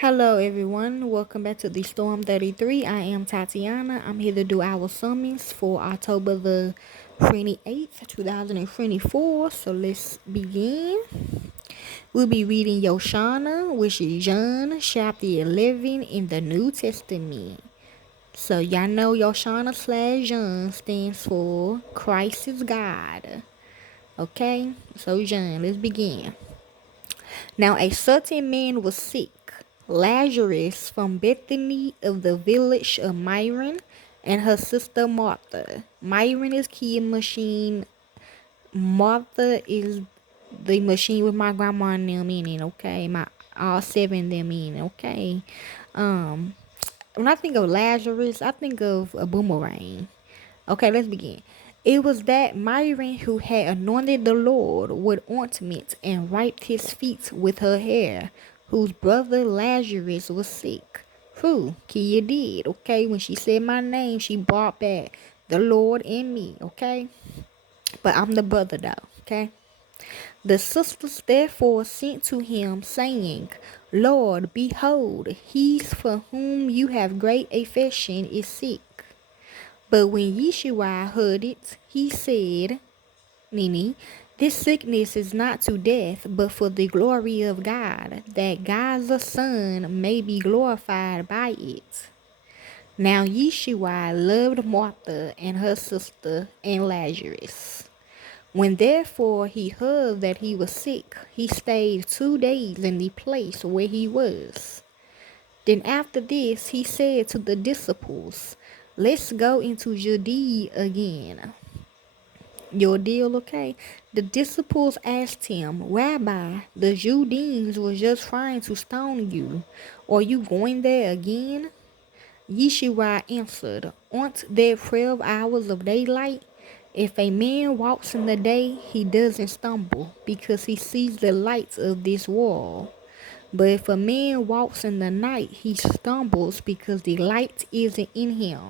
Hello everyone, welcome back to the Storm 33. I am Tatiana. I'm here to do our summons for October the 28th, 2024. So let's begin. We'll be reading Yochanan, which is John chapter 11 in the New Testament. So y'all know Yochanan/John stands for Christ is God. Okay, so John, let's begin. Now a certain man was sick, Lazarus from Bethany of the village of Myron, and her sister Martha. Myron is key machine. Martha is the machine with my grandma and them in it, okay? My all seven of them in it, okay? Um, when I think of Lazarus, I think of a boomerang. Okay, let's begin. It was that Myron who had anointed the Lord with ointment and wiped his feet with her hair, whose brother Lazarus was sick. Who? Kia did, okay? When she said my name, she brought back the Lord and me, okay? But I'm the brother though, okay? The sisters therefore sent to him, saying, Lord, behold, he for whom you have great affection is sick. But when Yeshua heard it, he said, Nini, this sickness is not to death, but for the glory of God, that God the Son may be glorified by it. Now Yeshua loved Martha and her sister and Lazarus. When therefore he heard that he was sick, he stayed 2 days in the place where he was. Then after this he said to the disciples, Let's go into Judea again. Your deal, okay? The disciples asked him, Rabbi, the Judeans were just trying to stone you. Are you going there again? Yeshua answered, Aren't there 12 hours of daylight? If a man walks in the day, he doesn't stumble, because he sees the lights of this world. But if a man walks in the night, he stumbles, because the light isn't in him.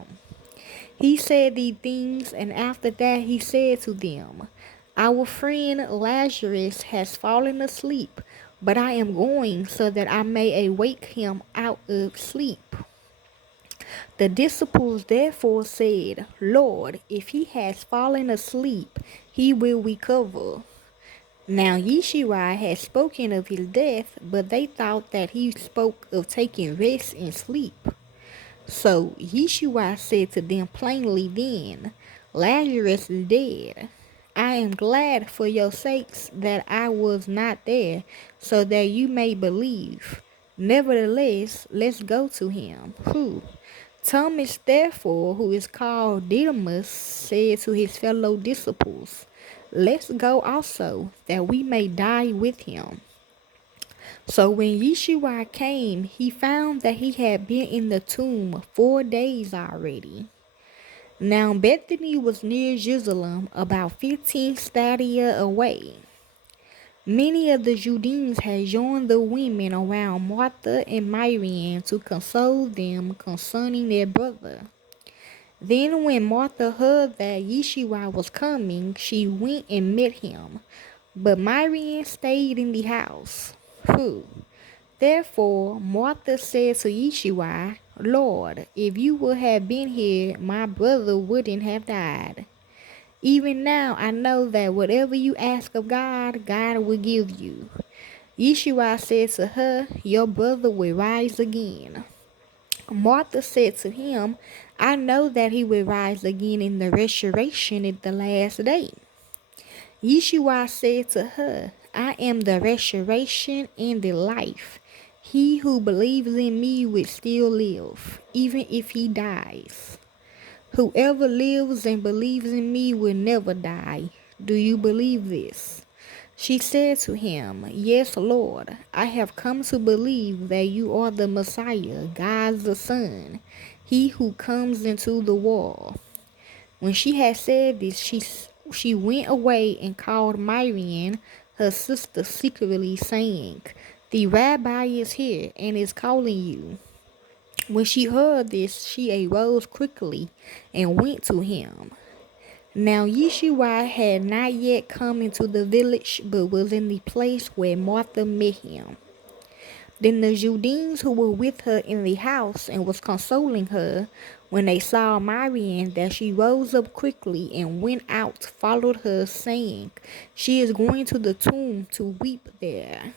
He said these things, and after that he said to them, Our friend Lazarus has fallen asleep, but I am going so that I may awake him out of sleep. The disciples therefore said, Lord, if he has fallen asleep, he will recover. Now Yeshua had spoken of his death, but they thought that he spoke of taking rest and sleep. So Yeshua said to them plainly then, Lazarus is dead. I am glad for your sakes that I was not there, so that you may believe. Nevertheless, let's go to him. Who? Thomas, therefore, who is called Didymus, said to his fellow disciples, Let's go also, that we may die with him. So when Yeshua came, he found that he had been in the tomb 4 days already. Now Bethany was near Jerusalem, about 15 stadia away. Many of the Judeans had joined the women around Martha and Miriam to console them concerning their brother. Then when Martha heard that Yeshua was coming, she went and met him. But Miriam stayed in the house. Who? Therefore Martha said to Yeshua, Lord, if you would have been here, my brother wouldn't have died. Even now I know that whatever you ask of God, God will give you. Yeshua said to her, Your brother will rise again. Martha said to him, I know that he will rise again in the resurrection at the last day. Yeshua said to her, I am the resurrection and the life. He who believes in me will still live, even if he dies. Whoever lives and believes in me will never die. Do you believe this? She said to him, Yes, Lord, I have come to believe that you are the Messiah, God the Son, he who comes into the world. When she had said this, she went away and called Miriam, her sister, secretly, saying, The rabbi is here and is calling you. When she heard this, she arose quickly and went to him. Now Yeshua had not yet come into the village, but was in the place where Martha met him. Then the Judeans who were with her in the house and was consoling her, when they saw Marian, that she rose up quickly and went out, followed her, saying, She is going to the tomb to weep there.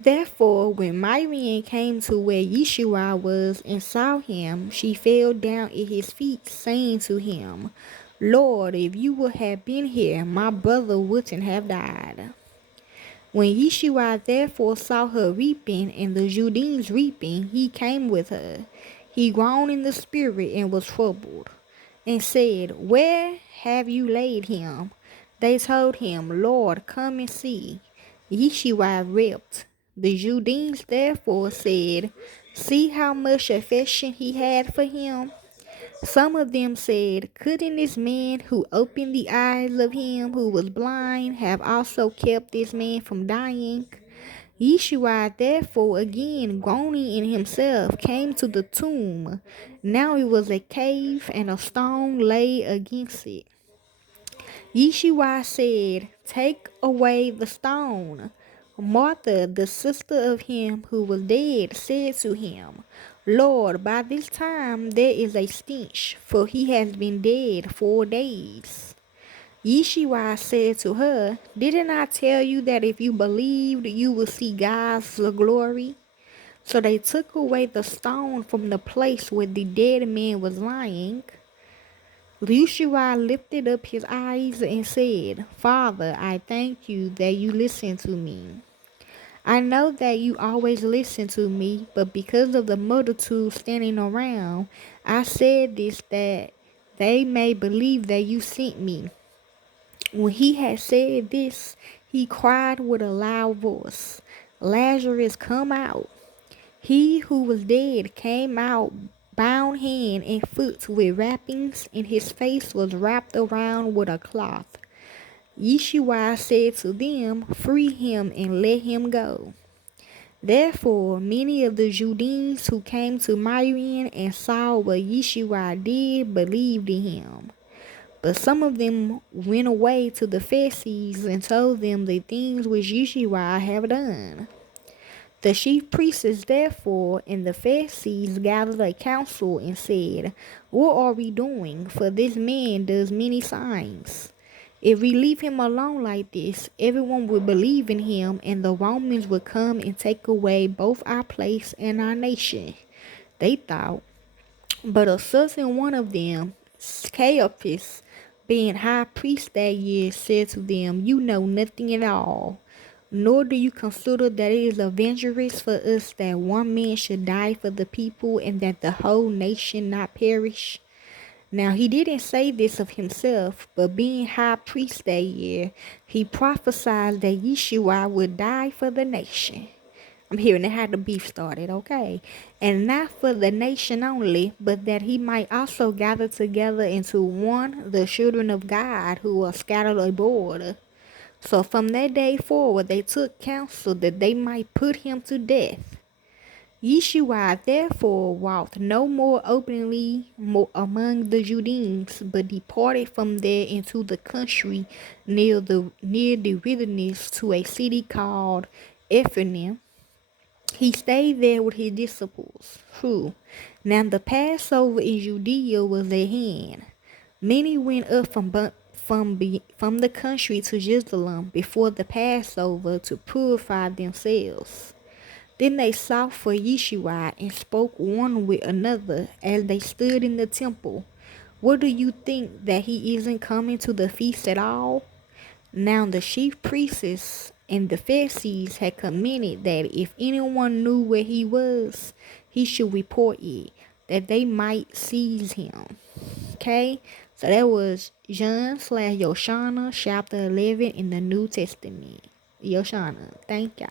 Therefore, when Marian came to where Yeshua was and saw him, she fell down at his feet, saying to him, Lord, if you would have been here, my brother wouldn't have died. When Yeshua therefore saw her weeping and the Judeans reaping, he came with her. He groaned in the spirit and was troubled, and said, Where have you laid him? They told him, Lord, come and see. Yeshua wept. The Judeans therefore said, See how much affection he had for him. Some of them said, Couldn't this man who opened the eyes of him who was blind have also kept this man from dying? Yeshua therefore again groaning in himself came to the tomb. Now it was a cave, and a stone lay against it. Yeshua said, Take away the stone. Martha, the sister of him who was dead, said to him, Lord, by this time there is a stench, for he has been dead 4 days. Yeshua said to her, Didn't I tell you that if you believed, you would see God's glory? So they took away the stone from the place where the dead man was lying. Yeshua lifted up his eyes and said, Father, I thank you that you listen to me. I know that you always listen to me, but because of the multitude standing around, I said this that they may believe that you sent me. When he had said this, he cried with a loud voice, Lazarus, come out. He who was dead came out, bound hand and foot with wrappings, and his face was wrapped around with a cloth. Yeshua said to them, Free him and let him go. Therefore, many of the Judeans who came to Marian and saw what Yeshua did believed in him. But some of them went away to the Pharisees and told them the things which Yeshua had done. The chief priests therefore and the Pharisees gathered a council and said, What are we doing? For this man does many signs. If we leave him alone like this, everyone will believe in him, and the Romans will come and take away both our place and our nation. They thought. But a certain one of them, Caiaphas, being high priest that year, said to them, You know nothing at all, nor do you consider that it is advantageous for us that one man should die for the people, and that the whole nation not perish. Now he didn't say this of himself, but being high priest that year, he prophesied that Yeshua would die for the nation. I'm hearing it had the beef started, okay? And not for the nation only, but that he might also gather together into one the children of God who are scattered abroad. So from that day forward they took counsel that they might put him to death. Yeshua therefore walked no more openly among the Judeans, but departed from there into the country near the wilderness to a city called Ephraim. He stayed there with his disciples. Now the Passover in Judea was at hand. Many went up from the country to Jerusalem before the Passover to purify themselves. Then they sought for Yeshua and spoke one with another as they stood in the temple. What do you think, that he isn't coming to the feast at all? Now the chief priests and the Pharisees had commanded that if anyone knew where he was, he should report it, that they might seize him. Okay, so that was John/Yochanan chapter 11 in the New Testament. Yochanan, thank y'all.